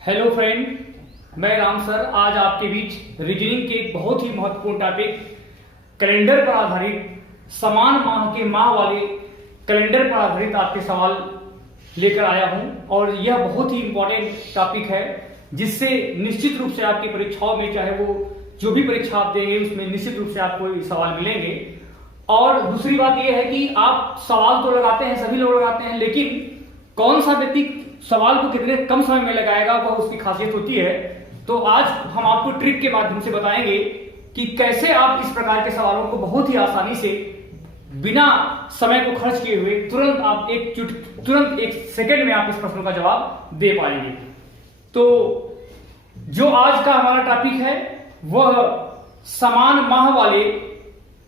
Hello friend, मैं Ram sir आज आपके बीच रीजनिंग के एक बहुत ही महत्वपूर्ण टॉपिक कैलेंडर पर आधारित समान माह के माह वाले कैलेंडर पर आधारित आपके सवाल लेकर आया हूं। और यह बहुत ही इंपॉर्टेंट टॉपिक है जिससे निश्चित रूप से आपकी परीक्षाओं में, चाहे वो जो भी परीक्षा आप देंगे उसमें निश्चित रूप से आपको सवाल मिलेंगे। और दूसरी बात यह है कि आप सवाल तो लगाते हैं, सभी लोग लगाते हैं, लेकिन कौन सा व्यक्ति सवाल को कितने कम समय में लगाएगा वह उसकी खासियत होती है। तो आज हम आपको ट्रिक के माध्यम से बताएंगे कि कैसे आप इस प्रकार के सवालों को बहुत ही आसानी से बिना समय को खर्च किए हुए तुरंत एक सेकंड में आप इस प्रश्न का जवाब दे पाएंगे। तो जो आज का हमारा टॉपिक है वह समान माह वाले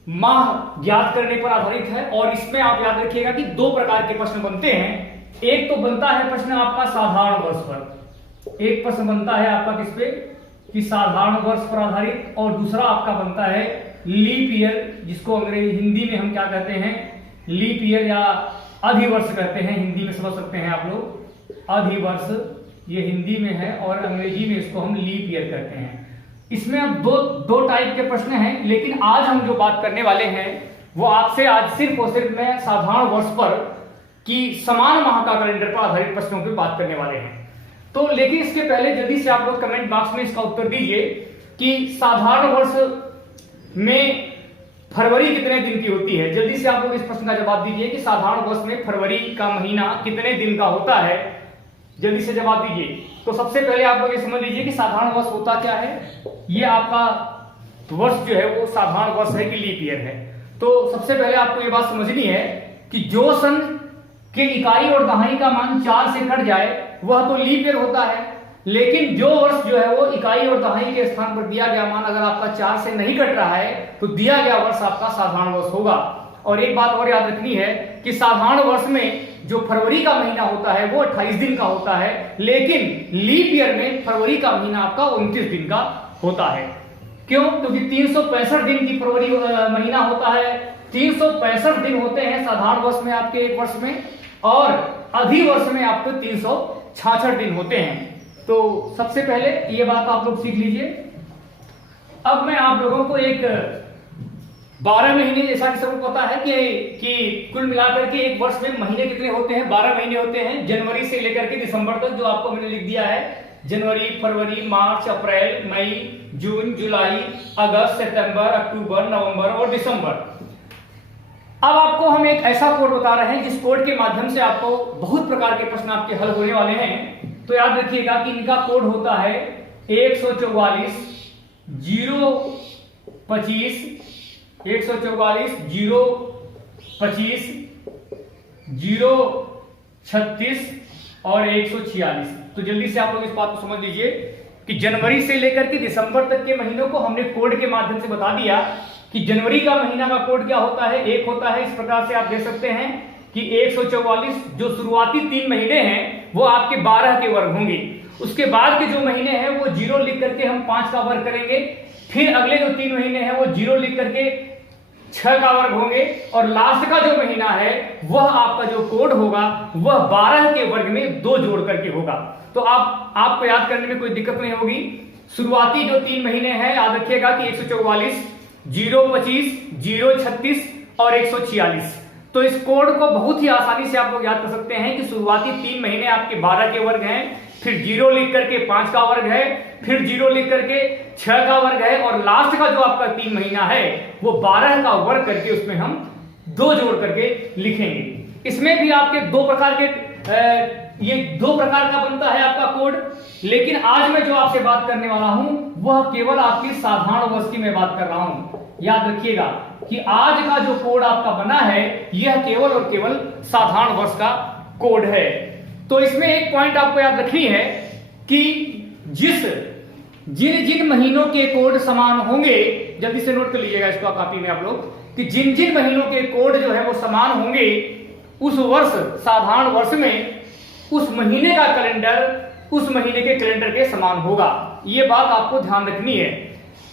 माह ज्ञात करने पर आधारित है। और इसमें आप याद रखिएगा कि दो प्रकार के प्रश्न बनते हैं। एक तो बनता है प्रश्न आपका साधारण वर्ष पर, एक प्रश्न बनता है आपका किस पे कि साधारण वर्ष पर आधारित, और दूसरा आपका बनता है लीप ईयर, जिसको अंग्रेजी हिंदी में हम क्या कहते हैं, लीप ईयर या अधिवर्ष कहते हैं। हिंदी में समझ सकते हैं आप लोग, अधिवर्ष ये हिंदी में है और अंग्रेजी में इसको हम लीप ईयर कहते हैं। इसमें अब दो टाइप के प्रश्न हैं, लेकिन आज हम जो बात करने वाले हैं वो आपसे आज सिर्फ और सिर्फ मैं साधारण वर्ष पर कि समान माह का कैलेंडर पर आधारित प्रश्नों की बात करने वाले हैं। तो लेकिन इसके पहले जल्दी से आप लोग कमेंट बॉक्स में इसका उत्तर दीजिए कि साधारण वर्ष में फरवरी कितने दिन की होती है। जल्दी से आप लोग इस प्रश्न का जवाब दीजिए कि साधारण वर्ष में फरवरी का महीना कितने दिन का होता है। जल्दी से जवाब दीजिए। तो सबसे पहले आप लोग ये समझ लीजिए कि साधारण वर्ष होता क्या है। ये आपका वर्ष जो है वो साधारण वर्ष है कि लीप ईयर है। तो सबसे पहले आपको ये बात समझनी है कि जो सन कि इकाई और दहाई का मान 4 से कट जाए वह तो लीप ईयर होता है, लेकिन जो वर्ष जो है वो इकाई और दहाई के स्थान पर दिया गया मान अगर आपका 4 से नहीं कट रहा है तो दिया गया वर्ष आपका साधारण वर्ष होगा। और एक बात और याद रखनी है कि साधारण वर्ष में जो फरवरी का महीना होता है वो 28 दिन का होता है, लेकिन लीप ईयर में फरवरी का महीना आपका 29 दिन का होता है। क्यों? क्योंकि 365 दिन की फरवरी महीना होता है, 365 दिन होते हैं साधारण वर्ष में आपके एक वर्ष में, और अधिवर्ष में आपको 366 दिन होते हैं। तो सबसे पहले ये बात आप लोग सीख लीजिए। अब मैं आप लोगों को एक 12 महीने, जैसा कि सबको पता है कि कुल मिलाकर के एक वर्ष में महीने कितने होते हैं, 12 महीने होते हैं, जनवरी से लेकर के दिसंबर तक, जो आपको मैंने लिख दिया है। जनवरी, फरवरी, मार्च, अप्रैल, मई, जून, जुलाई, अगस्त, सितंबर, अक्टूबर, नवंबर और दिसंबर। अब आपको हम एक ऐसा कोड बता रहे हैं जिस कोड के माध्यम से आपको बहुत प्रकार के प्रश्न आपके हल होने वाले हैं। तो याद रखिएगा कि इनका कोड होता है 144 025 144 025 036 और 146। तो जल्दी से आप लोग इस बात को समझ लीजिए कि जनवरी से लेकर के दिसंबर तक के महीनों को हमने कोड के माध्यम से बता दिया कि जनवरी का महीना का कोड क्या होता है, 1 होता है। इस प्रकार से आप देख सकते हैं कि 144 जो शुरुआती 3 महीने हैं वो आपके 12 के वर्ग होंगे। उसके बाद के जो महीने हैं वो 0 लिख करके हम 5 का वर्ग करेंगे। फिर अगले जो 3 महीने हैं वो 0 लिख करके 6 का वर्ग होंगे, और लास्ट का जो महीना है वह आपका जो कोड होगा वह 12 के वर्ग में 2 जोड़ करके होगा। तो आपको याद करने में कोई दिक्कत नहीं होगी। शुरुआती जो 3 महीने हैं याद रखिएगा कि 144 025 036 और 146। तो इस कोड को बहुत ही आसानी से आप लोग याद कर सकते हैं कि शुरुआती 3 महीने आपके 12 के वर्ग हैं, फिर 0 लिख करके 5 का वर्ग है, फिर 0 लिख करके 6 का वर्ग है, और लास्ट का जो आपका 3 महीना है वो 12 का वर्ग करके उसमें हम 2 जोड़ करके लिखेंगे। इसमें भी आपके दो प्रकार के ये 2 प्रकार का बनता है आपका कोड। लेकिन आज मैं जो आपसे बात करने वाला हूं वह केवल आपकी साधारण वर्ष की मैं बात कर रहा हूं। याद रखिएगा कि आज का जो कोड आपका बना है यह केवल और केवल साधारण वर्ष का कोड है। तो इसमें एक पॉइंट आपको याद रखनी है कि जिन जिन महीनों के कोड समान होंगे, जल्दी से नोट कर लीजिएगा इसको कॉपी में आप लोग, कि जिन जिन महीनों के कोड जो है वो समान होंगे उस वर्ष साधारण वर्ष में उस महीने का कैलेंडर उस महीने के कैलेंडर के समान होगा। ये बात आपको ध्यान रखनी है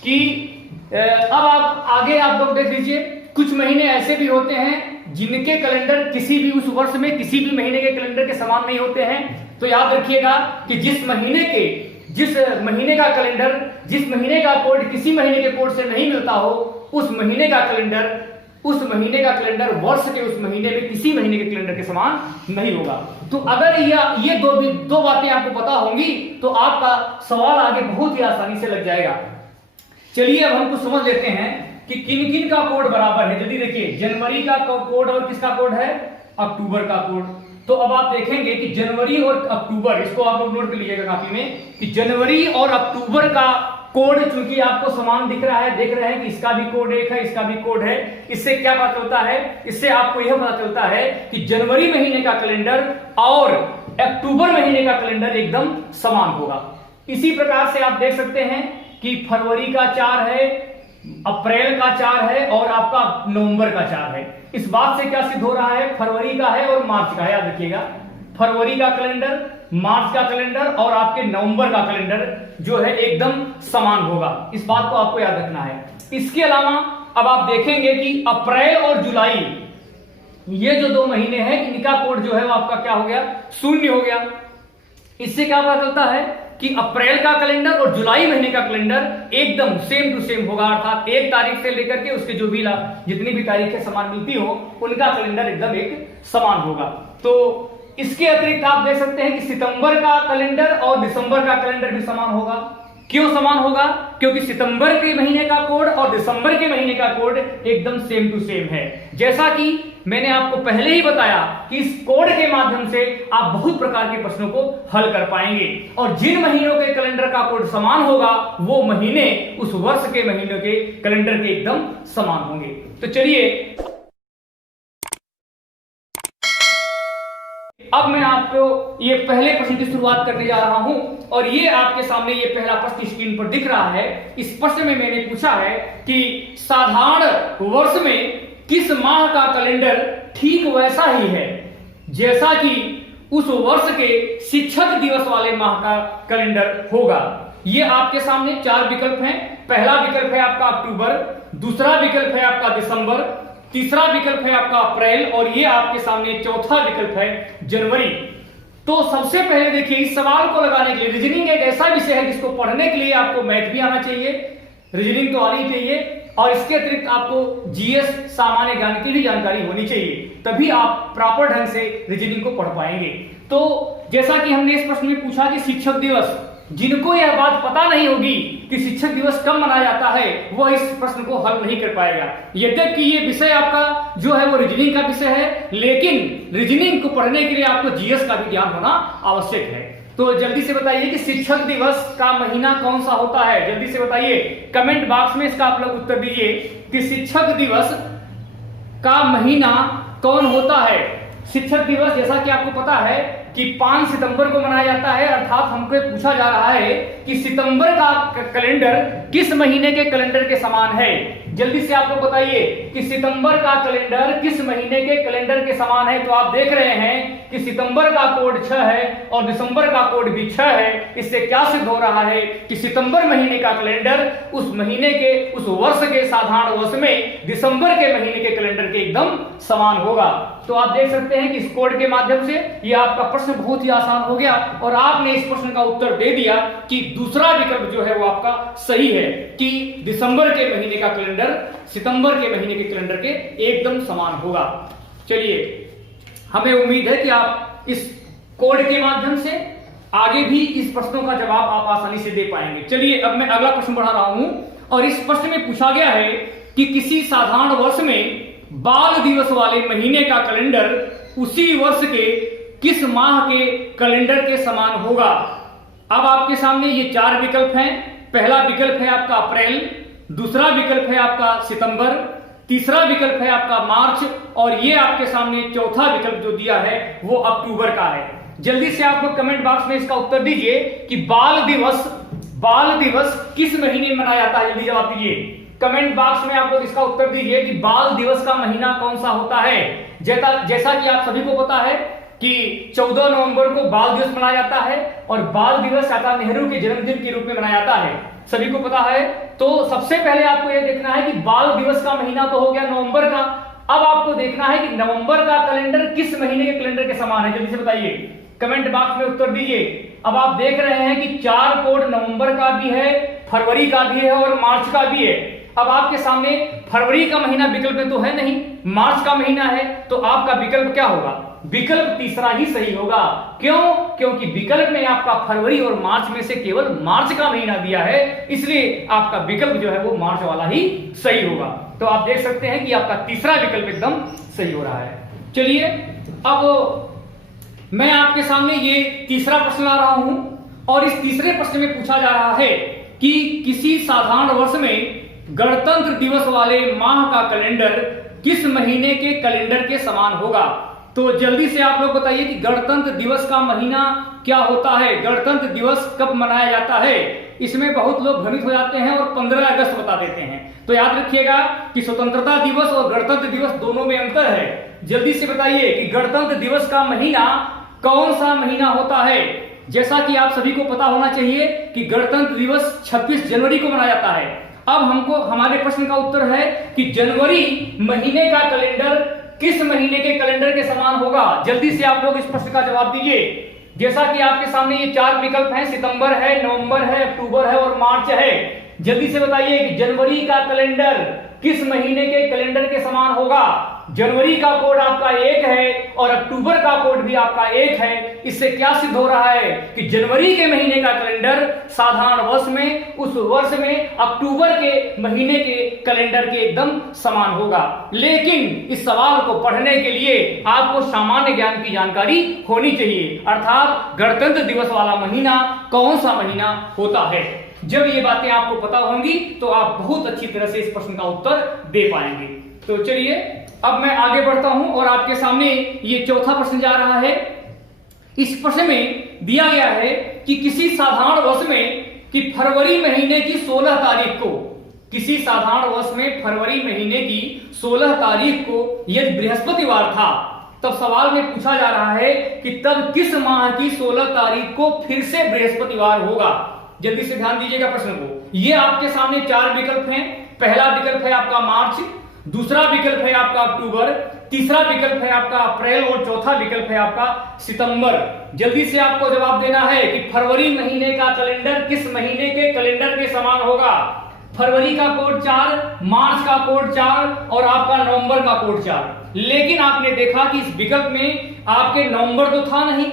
कि अब आप आगे आप लोग देख लीजिए, कुछ महीने ऐसे भी होते हैं जिनके कैलेंडर किसी भी उस वर्ष में किसी भी महीने के कैलेंडर के समान नहीं होते हैं। तो याद रखिएगा कि जिस महीने का कैलेंडर, जिस महीने का कोड किसी महीने के कोड से नहीं मिलता हो, उस महीने का कैलेंडर वर्ष के उस महीने में किसी महीने के कैलेंडर के समान नहीं होगा। तो अगर ये दो बातें आपको पता होंगी तो आपका सवाल आगे बहुत ही आसानी से लग जाएगा। चलिए अब हम कुछ समझ लेते हैं कि किन किन का कोड बराबर है। जल्दी देखिए, जनवरी का कोड और किसका कोड है, अक्टूबर का कोड। तो अब आप देखेंगे कि जनवरी और अक्टूबर, इसको आप लोग नोट कर लीजिएगा कापी में, कि जनवरी और अक्टूबर का कोड चूंकि आपको समान दिख रहा है, देख रहे हैं कि इसका भी कोड एक है, इसका भी कोड है। इससे क्या पता चलता है, इससे आपको यह पता चलता है कि जनवरी महीने का कैलेंडर और अक्टूबर महीने का कैलेंडर एकदम समान होगा। इसी प्रकार से आप देख सकते हैं कि फरवरी का 4 है, अप्रैल का 4 है और आपका नवंबर का 4 है। इस बात से क्या सिद्ध हो रहा है, फरवरी का है और मार्च का है। याद रखिएगा, फरवरी का कैलेंडर, मार्च का कैलेंडर और आपके नवंबर का कैलेंडर जो है एकदम समान होगा। इस बात को आपको याद रखना है। इसके अलावा अब आप देखेंगे कि अप्रैल और जुलाई, ये जो 2 महीने हैं, इनका कोड जो है वो आपका क्या हो गया, 0 हो गया। इससे क्या पता चलता है कि अप्रैल का कैलेंडर और जुलाई महीने का कैलेंडर एकदम सेम टू सेम होगा, अर्थात 1 तारीख से लेकर के उसके जो भी जितनी भी तारीखें समान मिलती हो, उनका कैलेंडर एकदम एक समान होगा। तो इसके अतिरिक्त आप देख सकते हैं कि सितंबर का कैलेंडर और दिसंबर का कैलेंडर भी समान होगा। क्यों समान होगा, क्योंकि सितंबर के महीने का कोड और दिसंबर के महीने का कोड एकदम सेम टू सेम है। जैसा कि मैंने आपको पहले ही बताया कि इस कोड के माध्यम से आप बहुत प्रकार के प्रश्नों को हल कर पाएंगे, और जिन महीनों के कैलेंडर का कोड समान होगा वो महीने उस वर्ष के महीनों के कैलेंडर के एकदम समान होंगे। तो चलिए अब मैं आपको ये पहले प्रश्न की शुरुआत करने जा रहा हूं, और ये आपके सामने ये पहला प्रश्न स्क्रीन पर दिख रहा है। इस प्रश्न में मैंने पूछा है कि साधारण वर्ष में किस माह का कैलेंडर ठीक वैसा ही है जैसा कि उस वर्ष के शिक्षक दिवस वाले माह का कैलेंडर होगा। ये आपके सामने 4 विकल्प हैं। पहला विकल्प है आपका अक्टूबर, दूसरा विकल्प है आपका दिसंबर, तीसरा विकल्प है आपका अप्रैल और ये आपके सामने चौथा विकल्प है जनवरी। तो सबसे पहले देखिए, इस सवाल को लगाने के लिए, रीजनिंग एक ऐसा विषय है जिसको पढ़ने के लिए आपको मैथ भी आना चाहिए, रीजनिंग तो आनी चाहिए, और इसके अतिरिक्त आपको जीएस सामान्य ज्ञान की भी जानकारी होनी चाहिए, तभी आप प्रॉपर ढंग से रीजनिंग को पढ़ पाएंगे। तो जैसा कि हमने इस प्रश्न में पूछा कि शिक्षक दिवस, जिनको यह बात पता नहीं होगी कि शिक्षक दिवस कब मनाया जाता है, वह इस प्रश्न को हल नहीं कर पाएगा। यद्यपि ये विषय आपका जो है वो रीजनिंग का विषय है, लेकिन रीजनिंग को पढ़ने के लिए आपको जीएस का भी ज्ञान होना आवश्यक है। तो जल्दी से बताइए कि शिक्षक दिवस का महीना कौन सा होता है, जल्दी से बताइए, कमेंट बॉक्स में इसका आप लोग उत्तर दीजिए कि शिक्षक दिवस का महीना कौन होता है। शिक्षक दिवस जैसा कि आपको पता है कि 5 सितंबर को मनाया जाता है, अर्थात हमको पूछा जा रहा है कि सितंबर का कैलेंडर किस महीने के कैलेंडर के समान है। जल्दी से आप लोग बताइए कि सितंबर का कैलेंडर किस महीने के कैलेंडर के समान है। तो आप देख रहे हैं कि सितंबर का कोड 6 है और दिसंबर का कोड भी 6 है। इससे क्या सिद्ध हो रहा है कि सितंबर महीने का कैलेंडर उस महीने के, उस वर्ष के साधारण वर्ष में दिसंबर के महीने के कैलेंडर के एकदम समान होगा। तो आप देख सकते हैं कि इस कोड के माध्यम से ये आपका प्रश्न बहुत ही आसान हो गया, और आपने इस प्रश्न का उत्तर दे दिया कि दूसरा विकल्प जो है वो आपका सही है कि दिसंबर के महीने का कैलेंडर सितंबर के महीने के कैलेंडर के एकदम समान होगा। चलिए, हमें उम्मीद है कि आप इस कोड के माध्यम से आगे भी इस प्रश्नों का जवाब आप आसानी से दे पाएंगे। चलिए, अब मैं अगला प्रश्न बढ़ा रहा हूं, और इस प्रश्न में पूछा गया है कि किसी साधारण वर्ष में बाल दिवस वाले महीने का कैलेंडर उसी वर्ष के किस माह के कैलेंडर के समान होगा। अब आपके सामने ये 4 विकल्प हैं। पहला विकल्प है आपका अप्रैल, दूसरा विकल्प है आपका सितंबर, तीसरा विकल्प है आपका मार्च, और ये आपके सामने चौथा विकल्प जो दिया है वो अक्टूबर का है। जल्दी से आप लोग कमेंट बॉक्स में इसका उत्तर दीजिए कि बाल दिवस किस महीने में मनाया जाता है। जल्दी जवाब दीजिए, कमेंट बॉक्स में आप लोग इसका उत्तर दीजिए कि बाल दिवस का महीना कौन सा होता है। जैसा कि आप सभी को पता है कि 14 नवंबर को बाल दिवस मनाया जाता है, और बाल दिवस चाचा नेहरू के जन्मदिन के रूप में मनाया जाता है, सभी को पता है। तो सबसे पहले आपको यह देखना है कि बाल दिवस का महीना तो हो गया नवंबर का। अब आपको देखना है कि नवंबर का कैलेंडर किस महीने के कैलेंडर के समान है। जल्दी से बताइए कमेंट बॉक्स में उत्तर दीजिए। अब आप देख रहे हैं कि 4 कोड नवंबर का भी है, फरवरी का भी है और मार्च का भी है। अब आपके सामने फरवरी का महीना विकल्प में तो है नहीं, मार्च का महीना है, तो आपका विकल्प क्या होगा? विकल्प तीसरा ही सही होगा। क्यों? क्योंकि विकल्प में आपका फरवरी और मार्च में से केवल मार्च का महीना दिया है, इसलिए आपका विकल्प जो है वो मार्च वाला ही सही होगा। तो आप देख सकते हैं कि आपका तीसरा विकल्प एकदम सही हो रहा है। चलिए अब मैं आपके सामने ये तीसरा प्रश्न ला रहा हूं और इस तीसरे प्रश्न में पूछा जा रहा है कि किसी साधारण वर्ष में गणतंत्र दिवस वाले माह का कैलेंडर किस महीने के कैलेंडर के समान होगा। तो जल्दी से आप लोग बताइए कि गणतंत्र दिवस का महीना क्या होता है, गणतंत्र दिवस कब मनाया जाता है। इसमें बहुत लोग भ्रमित हो जाते हैं और 15 अगस्त बता देते हैं। तो याद रखिएगा कि स्वतंत्रता दिवस और गणतंत्र दिवस दोनों में अंतर है। जल्दी से बताइए कि गणतंत्र दिवस का महीना कौन सा महीना होता है। जैसा कि आप सभी को पता होना चाहिए कि गणतंत्र दिवस 26 जनवरी को मनाया जाता है। अब हमको हमारे प्रश्न का उत्तर है कि जनवरी महीने का कैलेंडर किस महीने के कैलेंडर के समान होगा। जल्दी से आप लोग इस प्रश्न का जवाब दीजिए। जैसा कि आपके सामने ये 4 विकल्प हैं, सितंबर है, नवंबर है, अक्टूबर है और मार्च है। जल्दी से बताइए कि जनवरी का कैलेंडर किस महीने के कैलेंडर के समान होगा। जनवरी का कोड आपका 1 है और अक्टूबर का कोड भी आपका 1 है। इससे क्या सिद्ध हो रहा है कि जनवरी के महीने का कैलेंडर साधारण वर्ष में उस वर्ष में अक्टूबर के महीने के कैलेंडर के एकदम समान होगा। लेकिन इस सवाल को पढ़ने के लिए आपको सामान्य ज्ञान की जानकारी होनी चाहिए, अर्थात गणतंत्र दिवस वाला महीना कौन सा महीना होता है। जब ये बातें आपको पता होंगी तो आप बहुत अच्छी तरह से इस प्रश्न का उत्तर दे पाएंगे। तो चलिए अब मैं आगे बढ़ता हूं और आपके सामने ये चौथा प्रश्न जा रहा है। इस प्रश्न में दिया गया है कि किसी साधारण वर्ष में कि फरवरी महीने की 16 तारीख को, किसी साधारण वर्ष में फरवरी महीने की 16 तारीख को यदि बृहस्पतिवार था, तब सवाल में पूछा जा रहा है कि तब किस माह की 16 तारीख को फिर से बृहस्पतिवार होगा। जल्दी से ध्यान दीजिएगा प्रश्न को। ये आपके सामने 4 विकल्प हैं। पहला विकल्प है आपका मार्च, दूसरा विकल्प है आपका अक्टूबर, तीसरा विकल्प है आपका अप्रैल और चौथा विकल्प है आपका सितंबर। जल्दी से आपको जवाब देना है कि फरवरी महीने का कैलेंडर किस महीने के कैलेंडर के समान होगा। फरवरी का कोड 4, मार्च का कोड 4 और आपका नवंबर का कोड 4। लेकिन आपने देखा कि इस विकल्प में आपके नवंबर तो था नहीं,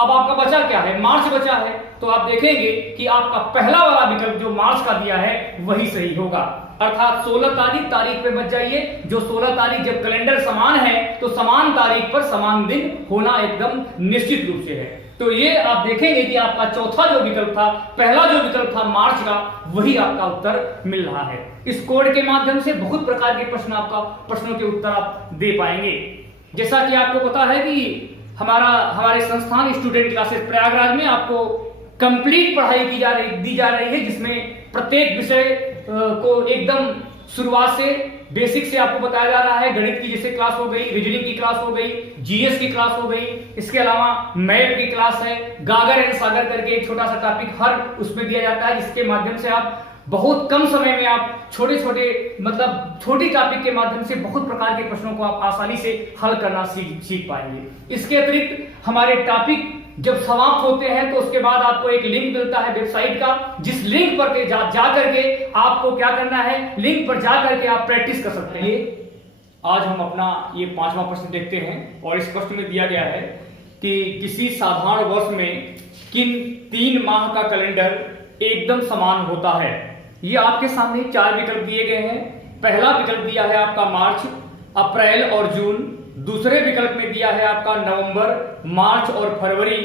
अब आपका बचा क्या है? मार्च बचा है। तो आप देखेंगे कि आपका पहला वाला विकल्प जो मार्च का दिया है वही सही होगा, अर्थात 16 तारीख पे बच जाइए। जो 16 तारीख जब कैलेंडर समान है तो समान तारीख पर समान दिन होना एकदम निश्चित रूप से है। तो ये आप देखेंगे कि आपका चौथा जो विकल्प था, पहला जो विकल्प था मार्च का, वही आपका उत्तर मिल रहा है। इस कोड के माध्यम से बहुत प्रकार के प्रश्नों के उत्तर आप दे पाएंगे। जैसा कि आपको पता है कि हमारे संस्थान स्टूडेंट क्लासेस प्रयागराज में आपको कंप्लीट पढ़ाई दी जा रही है, जिसमें प्रत्येक विषय को एकदम शुरुआत से बेसिक से आपको बताया जा रहा है। गणित की जैसे क्लास हो गई, रीजनिंग की क्लास हो गई, जीएस की क्लास हो गई, इसके अलावा मैथ की क्लास है, गागर एंड सागर करके एक छोटा सा टॉपिक हर उसमें दिया जाता है, जिसके माध्यम से आप बहुत कम समय में आप छोटे छोटी टॉपिक के माध्यम से बहुत प्रकार के प्रश्नों को आप आसानी से हल करना सीख पाएंगे। इसके अतिरिक्त हमारे टॉपिक जब समाप्त होते हैं तो उसके बाद आपको एक लिंक मिलता है वेबसाइट का, जिस लिंक पर जा करके आपको क्या करना है, लिंक पर जा करके आप प्रैक्टिस कर सकते हैं। आज हम अपना ये 5वां प्रश्न देखते हैं और इस प्रश्न में दिया गया है कि किसी साधारण वर्ष में किन 3 माह का कैलेंडर एकदम समान होता है। ये आपके सामने 4 विकल्प दिए गए हैं। पहला विकल्प दिया है आपका मार्च, अप्रैल और जून। दूसरे विकल्प में दिया है आपका नवंबर, मार्च और फरवरी।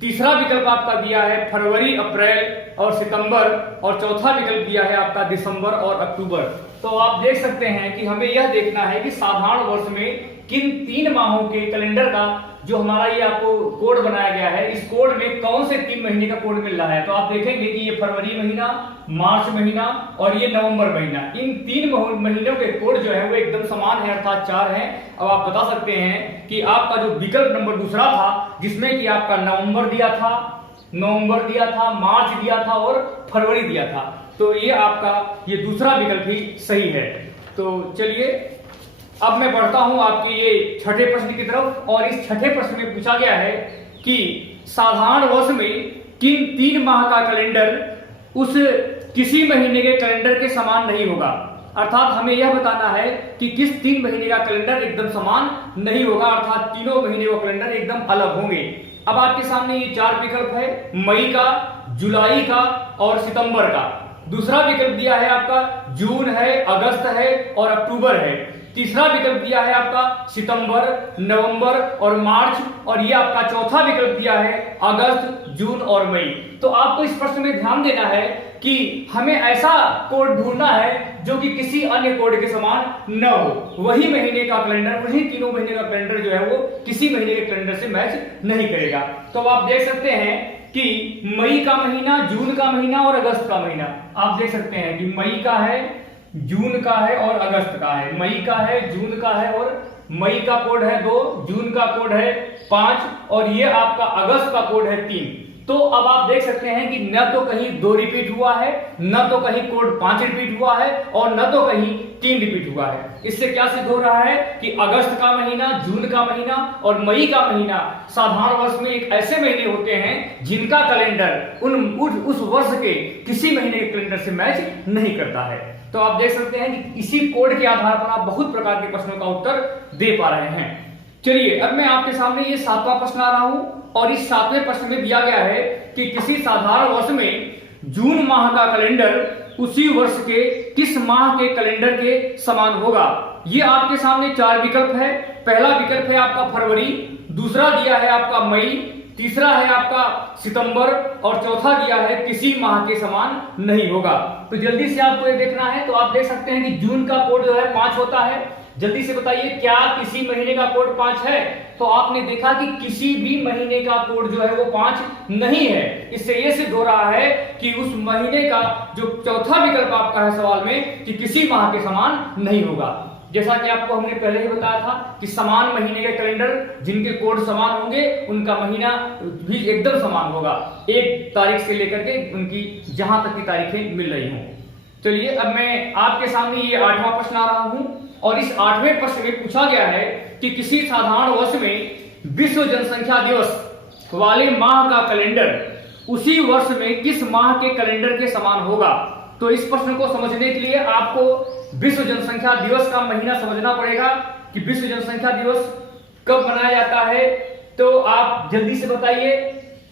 तीसरा विकल्प आपका दिया है फरवरी, अप्रैल और सितंबर और चौथा विकल्प दिया है आपका दिसंबर और अक्टूबर। तो आप देख सकते हैं कि हमें यह देखना है कि साधारण वर्ष में किन 3 माहों के कैलेंडर का जो हमारा ये आपको कोड बनाया गया है, इस कोड में कौन से 3 महीने का कोड मिल रहा है। तो आप देखेंगे कि ये फरवरी महीना, मार्च महीना और ये नवंबर महीना, इन 3 महीनों के कोड जो है वो एकदम समान है, अर्थात 4 है। अब आप बता सकते हैं कि आपका जो विकल्प नंबर दूसरा था, जिसमें कि आपका नवंबर दिया था, मार्च दिया था और फरवरी दिया था, तो ये आपका ये दूसरा विकल्प ही सही है। तो चलिए अब मैं बढ़ता हूं आपके ये छठे प्रश्न की तरफ और इस छठे प्रश्न में पूछा गया है कि साधारण वर्ष में किन 3 माह का कैलेंडर उस किसी महीने के कैलेंडर के समान नहीं होगा। अर्थात हमें यह बताना है कि किस 3 महीने का कैलेंडर एकदम समान नहीं होगा, अर्थात तीनों महीने का कैलेंडर एकदम अलग होंगे। अब आपके सामने ये 4 विकल्प है, मई का, जुलाई का और सितंबर का। दूसरा विकल्प दिया है आपका जून है, अगस्त है और अक्टूबर है। तीसरा विकल्प दिया है आपका सितंबर, नवंबर और मार्च, और ये आपका चौथा विकल्प दिया है अगस्त, जून और मई। तो आपको इस प्रश्न में ध्यान देना है कि हमें ऐसा कोड ढूंढना है जो कि किसी अन्य कोड के समान न हो। वही महीने का कैलेंडर, वही तीनों महीने का कैलेंडर जो है वो किसी महीने के कैलेंडर से मैच नहीं करेगा। तो आप देख सकते हैं कि मई का महीना, जून का महीना और अगस्त का महीना आप देख सकते हैं कि मई का है, जून का है और अगस्त का है। मई का है, जून का है और मई का कोड है 2, जून का कोड है 5 और ये आपका अगस्त का कोड है 3। तो अब आप देख सकते हैं कि न तो कहीं 2 रिपीट हुआ है, न तो कहीं कोड 5 रिपीट हुआ है और न तो कहीं 3 रिपीट हुआ है। इससे क्या सिद्ध हो रहा है कि अगस्त का महीना, जून का महीना और मई का महीना साधारण वर्ष में एक ऐसे महीने होते हैं जिनका कैलेंडर उस वर्ष के किसी महीने के कैलेंडर से मैच नहीं करता है। तो आप देख सकते हैं कि इसी कोड के आधार पर आप बहुत प्रकार के प्रश्नों का उत्तर दे पा रहे हैं। चलिए अब मैं आपके सामने ये 7वां प्रश्न आ रहा हूं और इस 7वें प्रश्न में दिया गया है कि किसी साधारण वर्ष में जून माह का कैलेंडर उसी वर्ष के किस माह के कैलेंडर के समान होगा। ये आपके सामने 4 विकल्प है। पहला विकल्प है आपका फरवरी, दूसरा दिया है आपका मई, तीसरा है आपका सितंबर और चौथा दिया है किसी माह के समान नहीं होगा। तो जल्दी से आपको ये देखना है। तो आप देख सकते हैं कि जून का कोड जो है 5 होता है। जल्दी से बताइए क्या किसी महीने का कोड 5 है? तो आपने देखा कि किसी भी महीने का कोड जो है वो 5 नहीं है। इससे ये सिद्ध हो रहा है कि उस महीने का जो चौथा विकल्प आपका है सवाल में कि किसी माह के समान नहीं होगा। जैसा कि आपको हमने पहले ही बताया था कि समान महीने के कैलेंडर जिनके कोड समान होंगे उनका महीना भी एकदम समान होगा, 1 तारीख से लेकर के उनकी जहां तक की तारीखें मिल रही हों। चलिए अब मैं आपके सामने ये 8वां प्रश्न आ रहा हूं और इस 8वें प्रश्न में पूछा गया है कि किसी साधारण वर्ष में विश्व जनसंख्या दिवस वाले माह का कैलेंडर उसी वर्ष में किस माह के कैलेंडर के समान होगा। तो इस प्रश्न को समझने के लिए आपको विश्व जनसंख्या दिवस का महीना समझना पड़ेगा कि विश्व जनसंख्या दिवस कब मनाया जाता है। तो आप जल्दी से बताइए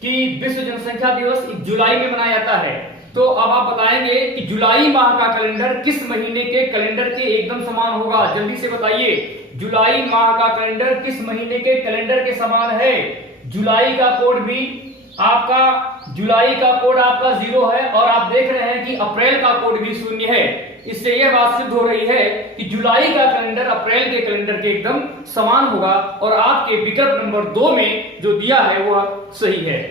कि विश्व जनसंख्या दिवस जुलाई में मनाया जाता है। तो अब आप बताएंगे कि जुलाई माह का कैलेंडर किस महीने के कैलेंडर के एकदम समान होगा। जल्दी से बताइए जुलाई माह का कैलेंडर किस महीने के कैलेंडर के समान है। जुलाई का कोड भी आपका, जुलाई का कोड आपका 0 है और आप देख रहे हैं कि अप्रैल का कोड भी 0 है। इससे यह बात सिद्ध हो रही है कि जुलाई का कैलेंडर अप्रैल के कैलेंडर के एकदम समान होगा और आपके विकल्प नंबर 2 में जो दिया है वह सही है।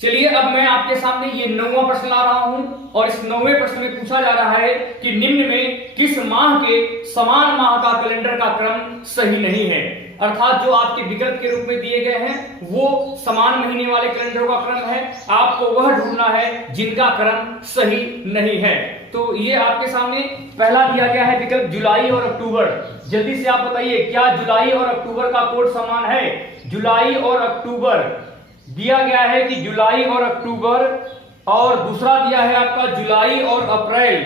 चलिए अब मैं आपके सामने ये 9वां प्रश्न ला रहा हूं और इस 9वें प्रश्न में पूछा जा रहा है कि निम्न में किस माह के समान माह का कैलेंडर का क्रम सही नहीं है। अर्थात जो आपके विकल्प के रूप में दिए गए हैं वो समान महीने वाले कैलेंडर का क्रम है, आपको वह ढूंढना है जिनका क्रम सही नहीं है। तो ये आपके सामने पहला दिया गया है विकल्प जुलाई और अक्टूबर। जल्दी से आप बताइए क्या जुलाई और अक्टूबर का कोड समान है। जुलाई और अक्टूबर दिया गया है कि जुलाई और अक्टूबर, और दूसरा दिया है आपका जुलाई और अप्रैल।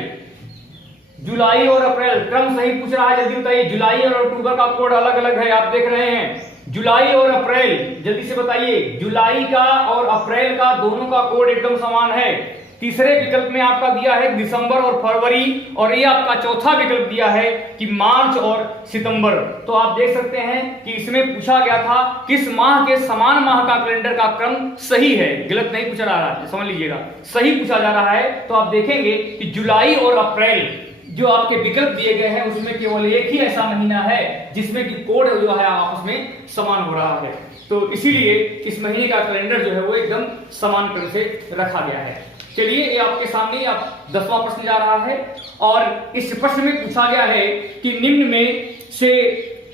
जुलाई और अप्रैल क्रम सही पूछ रहा है, जल्दी बताइए। जुलाई और अक्टूबर का कोड अलग अलग है, आप देख रहे हैं। जुलाई और अप्रैल जल्दी से बताइए। जुलाई का और अप्रैल का दोनों का कोड एकदम समान है। तीसरे विकल्प में आपका दिया है दिसंबर और फरवरी और ये आपका चौथा विकल्प दिया है कि मार्च और सितंबर। तो आप देख सकते हैं कि इसमें पूछा गया था किस माह के समान माह का कैलेंडर का क्रम सही है, गलत नहीं पूछा जा रहा है, समझ लीजिएगा, सही पूछा जा रहा है। तो आप देखेंगे कि जुलाई और अप्रैल जो आपके विकल्प दिए गए हैं उसमें केवल एक ही ऐसा महीना है जिसमें कि कोड जो है आपस में समान हो रहा है। तो इसीलिए इस महीने का कैलेंडर जो है वो एकदम समान क्रम से रखा गया है। चलिए ये आपके सामने आप 10वां प्रश्न जा रहा है और इस प्रश्न में पूछा गया है कि निम्न में से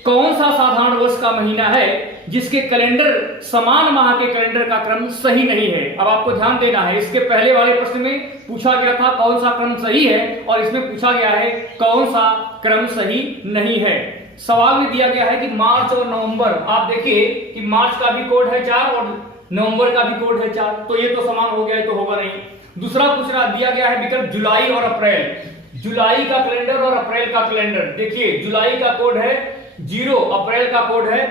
कौन सा साधारण वर्ष का महीना है जिसके कैलेंडर समान माह के कैलेंडर का क्रम सही नहीं है। अब आपको ध्यान देना है, इसके पहले वाले प्रश्न में पूछा गया था कौन सा क्रम सही है और इसमें पूछा गया है कौन सा क्रम सही नहीं है। सवाल में दिया गया है कि मार्च और नवंबर। आप देखिए कि मार्च का भी कोड है 4 और नवंबर का भी कोड है 4, तो ये तो समान हो गया, ये तो होगा नहीं। दूसरा पूछना दिया गया है विकल्प जुलाई और अप्रैल। जुलाई का कैलेंडर और अप्रैल का कैलेंडर, देखिए जुलाई का कोड है 0, अप्रैल का कोड है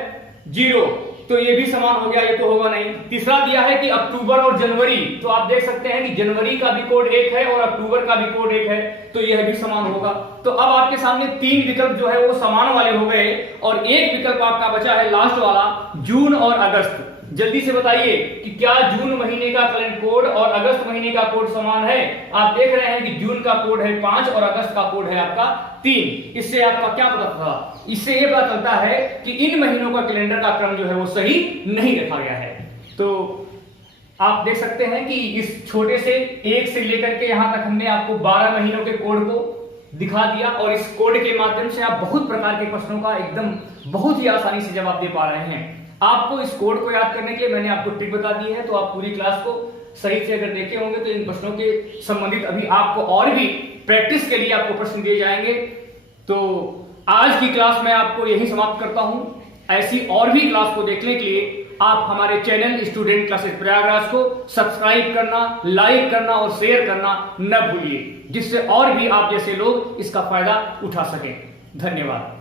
0, तो ये भी समान हो गया, ये तो होगा नहीं। तीसरा दिया है कि अक्टूबर और जनवरी, तो आप देख सकते हैं कि जनवरी का भी कोड 1 है और अक्टूबर का भी कोड 1 है, तो यह भी समान होगा। तो अब आपके सामने 3 विकल्प जो है वो समान वाले हो गए और एक विकल्प आपका बचा है लास्ट वाला, जून और अगस्त। जल्दी से बताइए कि क्या जून महीने का कैलेंडर कोड और अगस्त महीने का कोड समान है? आप देख रहे हैं कि जून का कोड है 5 और अगस्त का कोड है आपका 3। इससे आपका क्या पता था? इससे यह पता चलता है कि इन महीनों का कैलेंडर का क्रम जो है वो सही नहीं रखा गया है। तो आप देख सकते हैं कि इस छोटे से 1 से लेकर के यहां तक हमने आपको 12 महीनों के कोड को दिखा दिया और इस कोड के माध्यम से आप बहुत प्रकार के प्रश्नों का एकदम बहुत ही आसानी से जवाब दे पा रहे हैं। आपको इस कोड को याद करने के लिए मैंने आपको ट्रिक बता दी है, तो आप पूरी क्लास को सही से अगर देखे होंगे तो इन प्रश्नों के संबंधित अभी आपको और भी प्रैक्टिस के लिए आपको प्रश्न दिए जाएंगे। तो आज की क्लास में आपको यही समाप्त करता हूं। ऐसी और भी क्लास को देखने के लिए आप हमारे चैनल स्टूडेंट क्लासेस प्रयागराज को सब्सक्राइब करना, लाइक करना और शेयर करना न भूलिए, जिससे और भी आप जैसे लोग इसका फायदा उठा सकें। धन्यवाद।